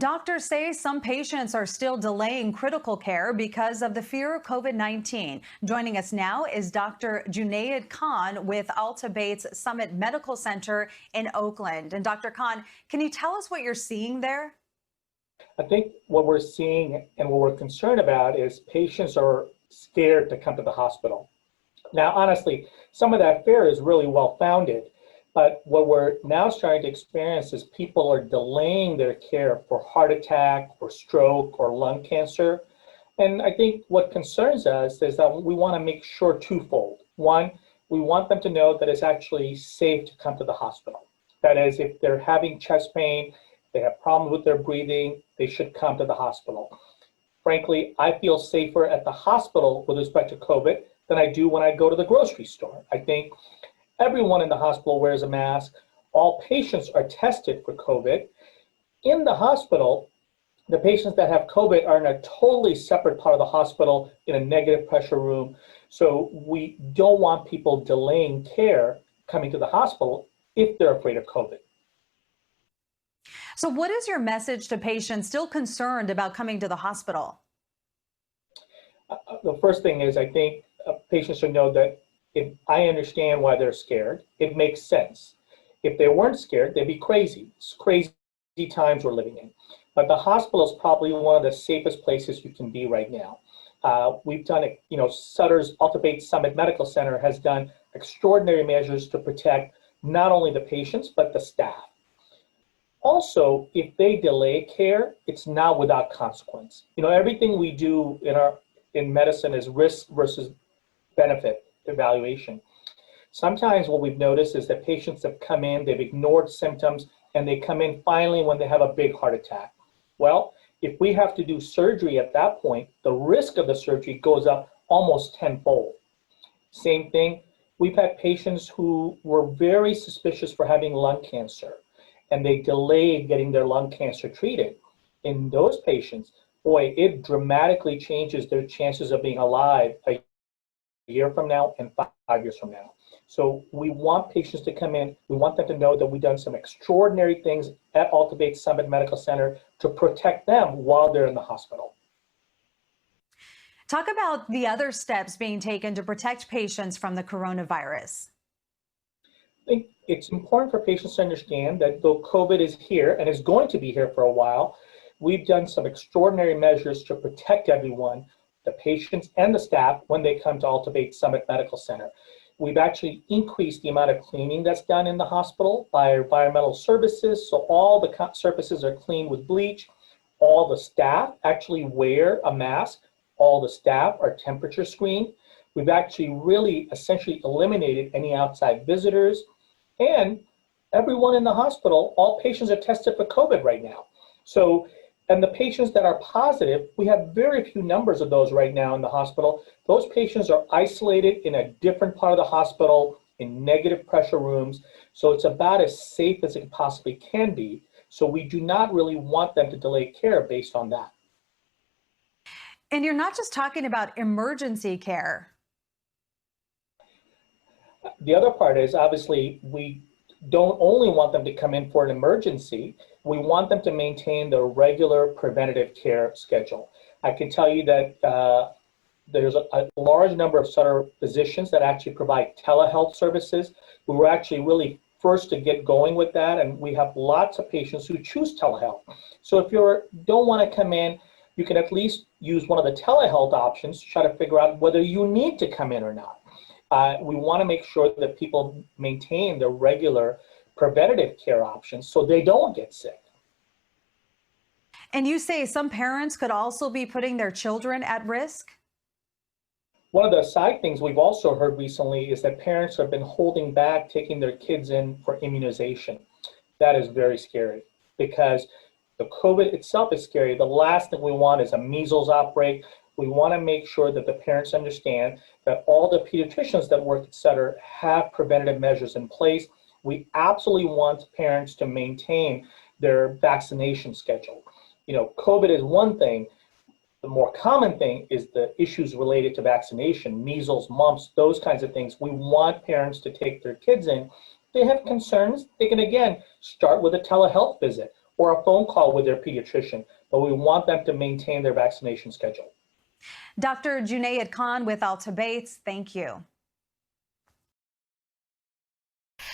Doctors say some patients are still delaying critical care because of the fear of COVID-19. Joining us now is Dr. Junaid Khan with Alta Summit Medical Center in Oakland. And Dr. Khan, can you tell us what you're seeing there? I think what we're seeing and what we're concerned about is patients are scared to come to the hospital. Now, honestly, some of that fear is really well-founded, but what we're now starting to experience is people are delaying their care for heart attack or stroke or lung cancer. And I think what concerns us is that we want to make sure twofold. One, we want them to know that it's actually safe to come to the hospital. That is, if they're having chest pain, they have problems with their breathing, they should come to the hospital. Frankly, I feel safer at the hospital with respect to COVID than I do when I go to the grocery store. I think everyone in the hospital wears a mask. All patients are tested for COVID. In the hospital, the patients that have COVID are in a totally separate part of the hospital in a negative pressure room. So we don't want people delaying care coming to the hospital if they're afraid of COVID. So what is your message to patients still concerned about coming to the hospital? The first thing is I think patients should know that if I understand why they're scared, it makes sense. If they weren't scared, they'd be crazy. It's crazy times we're living in. But the hospital is probably one of the safest places you can be right now. We've done it, Sutter's Alta Summit Medical Center has done extraordinary measures to protect not only the patients, but the staff. Also, if they delay care, it's not without consequence. Everything we do in medicine is risk versus benefit evaluation. Sometimes what we've noticed is that patients have come in, they've ignored symptoms, and they come in finally when they have a big heart attack. Well, if we have to do surgery at that point, the risk of the surgery goes up almost tenfold. Same thing, we've had patients who were very suspicious for having lung cancer, and they delayed getting their lung cancer treated. In those patients, boy, it dramatically changes their chances of being alive a year from now and 5 years from now. So we want patients to come in. We want them to know that we've done some extraordinary things at Alta Summit Medical Center to protect them while they're in the hospital. Talk about the other steps being taken to protect patients from the coronavirus. I think it's important for patients to understand that though COVID is here and is going to be here for a while, we've done some extraordinary measures to protect everyone, the patients and the staff, when they come to Alta Summit Medical Center. We've actually increased the amount of cleaning that's done in the hospital by environmental services. So all the surfaces are cleaned with bleach. All the staff actually wear a mask. All the staff are temperature screened. We've actually really essentially eliminated any outside visitors. And everyone in the hospital, all patients are tested for COVID right now. So, and the patients that are positive, we have very few numbers of those right now in the hospital. Those patients are isolated in a different part of the hospital in negative pressure rooms. So it's about as safe as it possibly can be. So we do not really want them to delay care based on that. And you're not just talking about emergency care. The other part is obviously we don't only want them to come in for an emergency, we want them to maintain the regular preventative care schedule. I can tell you that there's a large number of Sutter physicians that actually provide telehealth services. We were actually really first to get going with that, and we have lots of patients who choose telehealth. So if you don't want to come in, you can at least use one of the telehealth options to try to figure out whether you need to come in or not. We want to make sure that people maintain their regular preventative care options so they don't get sick. And you say some parents could also be putting their children at risk? One of the side things we've also heard recently is that parents have been holding back taking their kids in for immunization. That is very scary because the COVID itself is scary. The last thing we want is a measles outbreak. We want to make sure that the parents understand that all the pediatricians that work at Sutter have preventative measures in place. We absolutely want parents to maintain their vaccination schedule. COVID is one thing. The more common thing is the issues related to vaccination, measles, mumps, those kinds of things. We want parents to take their kids in. If they have concerns, they can again start with a telehealth visit or a phone call with their pediatrician, but we want them to maintain their vaccination schedule. Dr. Junaid Khan with Alta, thank you.